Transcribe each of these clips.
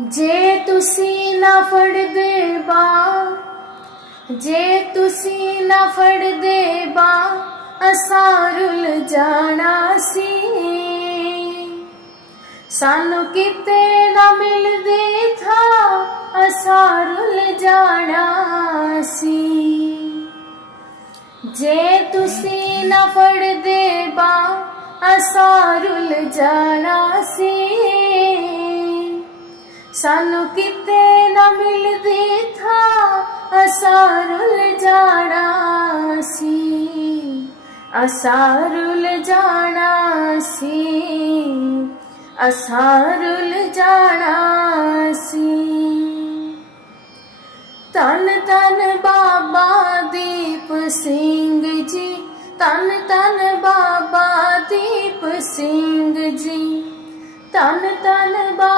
ਜੇ ਤੁਸੀਂ ਨਾ ਫੜਦੇ ਬਾ, ਜੇ ਤੁਸੀਂ ਨਾ ਫੜਦੇ ਬਾ, ਅਸਾਂ ਰੁੱਲ ਜਾਣਾ ਸੀ। ਸਾਨੂੰ ਕਿਤੇ ਨਾ ਮਿਲਦੀ ਥਾ, ਅਸਾਂ ਰੁੱਲ ਜਾਣਾ ਸੀ। ਜੇ ਤੁਸੀਂ ਨਾ ਫੜਦੇ ਬਾ, ਅਸਾਂ ਰੁੱਲ ਜਾਣਾ ਸੀ। ਸਾਨੂੰ ਕਿਤੇ ਨਾ ਮਿਲਦੀ ਥਾ ਅਸਾਂ ਰੁੱਲ ਜਾਣਾ ਸੀ। ਅਸਾਰੁਲ ਜਾਣਾ ਸੀ। ਅਸਾਰੁਲ ਜਾਣਾ ਸੀ। ਤਨ ਤਨ ਬਾਬਾ ਦੀਪ ਸਿੰਘ ਜੀ। ਤਨ ਤਨ ਬਾਬਾ ਦੀਪ ਸਿੰਘ ਜੀ। ਤਨ ਤਨ ਬਾਬਾ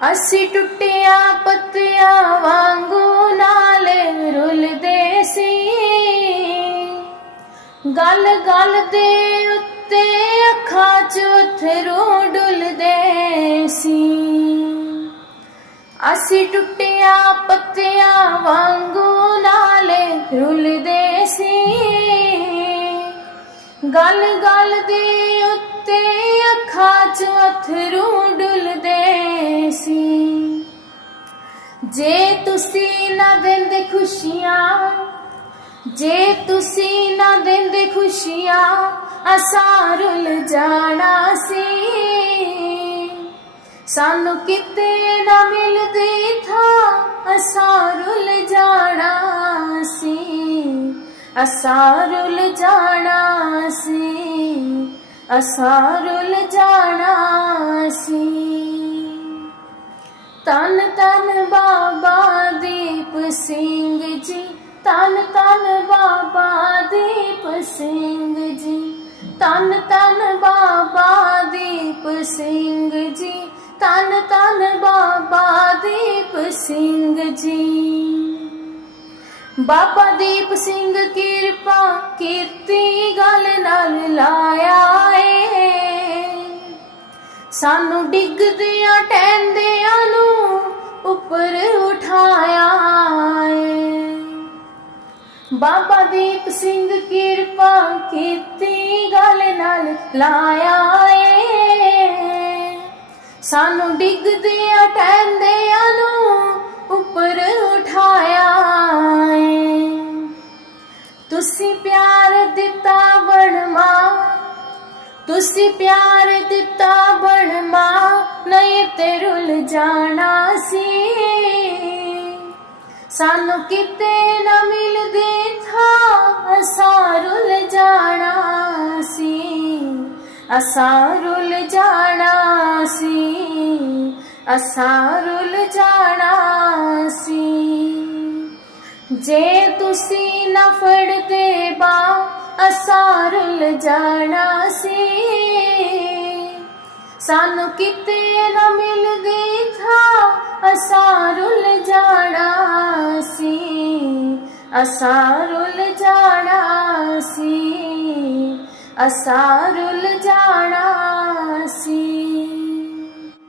ਅਸੀਂ ਟੁੱਟਿਆ ਪੱਤਿਆਂ ਵਾਂਗੂ ਨਾਲੇ ਰੁਲਦੇ ਸੀ। ਗਲ ਗਲ ਦੇ ਉੱਤੇ ਅੱਖਾਂ 'ਚ ਥਰੂ ਡੁੱਲਦੇ ਸੀ। ਅਸੀਂ ਟੁੱਟਿਆ ਪੱਤਿਆਂ ਵਾਂਗੂ ਨਾਲੇ ਰੁਲਦੇ ਸੀ। ਗਲ ਗਲ ਦੇ ਉੱਤੇ ਅੱਖਾਂ 'ਚ ਅਥਰੂ ਡੁੱਲਦੇ ਸੀ। ਜੇ ਤੁਸੀਂ ਨਾ ਦਿੰਦੇ ਖੁਸ਼ੀਆਂ, ਜੇ ਤੁਸੀਂ ਨਾ ਦਿੰਦੇ ਖੁਸ਼ੀਆਂ, ਅਸਾਂ ਰੁੱਲ ਜਾਣਾ ਸੀ। ਸਾਨੂੰ ਕਿਤੇ ਨਾ ਮਿਲਦੀ ਥਾ, ਅਸਾਂ ਰੁੱਲ ਜਾਣਾ ਸੀ। ਅਸਾਂ ਰੁੱਲ ਜਾਣਾ ਸੀ। ਅਸਾਂ ਰੁੱਲ ਜਾਣਾ ਸੀ। ਤਨ ਤਨ ਬਾਬਾ ਦੀਪ ਸਿੰਘ ਜੀ, ਤਨ ਤਨ ਬਾਬਾ ਦੀਪ ਸਿੰਘ ਜੀ, ਤਨ ਤਨ ਬਾਬਾ ਦੀਪ ਸਿੰਘ ਜੀ, ਤਨ ਤਨ ਬਾਬਾ ਦੀਪ ਸਿੰਘ ਜੀ। ਬਾਬਾ ਦੀਪ ਸਿੰਘ ਕਿਰਪਾ ਕੀਤੀ, ਗੱਲ ਨਾਲ ਲਾਇਆ ਏ। ਸਾਨੂੰ ਡਿੱਗਦਿਆਂ ਟੈਂਦਿਆਂ ਨੂੰ ਉੱਪਰ ਉਠਾਇਆ ਏ। ਬਾਬਾ ਦੀਪ ਸਿੰਘ ਕਿਰਪਾ ਕੀਤੀ, ਗੱਲ ਨਾਲ ਲਾਇਆ ਏ। ਸਾਨੂੰ ਡਿੱਗਦਿਆਂ ਟੈਂਦਿਆਂ ਨੂੰ ਉੱਪਰ ਉਠਾਇਆ ਏ। ਤੁਸੀਂ ਪਿਆਰ ਦਿੱਤਾ ਬਣਮਾ, ਤੁਸੀਂ ਪਿਆਰ ਦਿੱਤਾ ਬਣਮਾ, ਨਹੀਂ ਤੇ ਰੁੱਲ ਜਾਣਾ ਸੀ ਸਾਨੂੰ ਕਿਤੇ ਨਾ ਮਿਲਦੀ ਥਾ, ਅਸਾਂ ਰੁੱਲ ਜਾਣਾ ਸੀ। ਅਸਾਂ ਰੁੱਲ ਜਾਣਾ ਸੀ। ਅਸਾਂ ਰੁੱਲ ਜਾਣਾ ਸੀ। ਜੇ ਤੁਸੀਂ ਨਾ ਫੜਦੇ ਬਾ, ਅਸਾਂ ਰੁੱਲ ਜਾਣਾ ਸੀ। ਸਾਨੂੰ ਕਿਤੇ ਨਾ ਮਿਲਦੀ ਥਾ, ਅਸਾਂ ਰੁੱਲ ਜਾਣਾ ਅਸਾਂ ਰੁੱਲ ਜਾਣਾ ਸੀ ਅਸਾਂ ਜਾਣਾ